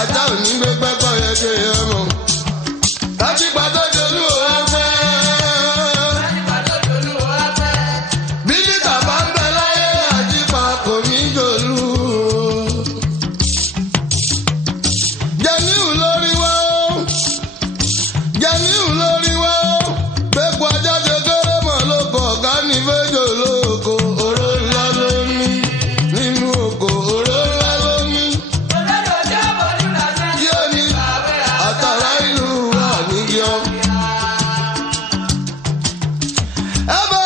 ajá ò ní gbé pẹ́pẹ́ yẹ ṣe yẹ mọ́. Tájígbà tó jolú ò wá pẹ́. Bí lítà bá ń bẹ láyé àjípa kò ní jolú. Jẹ̀níù lórí wá ó. Jẹ̀níù lórí wá ó. Gbégbó ajá ṣe kéré mọ̀ lóko ọ̀gá ní méjò lóko. Oró ńlá ló ní nínú oko. Oró ńlá ló ní. Yóò ní àtàrà ìlú wà níyọ. Ẹ bá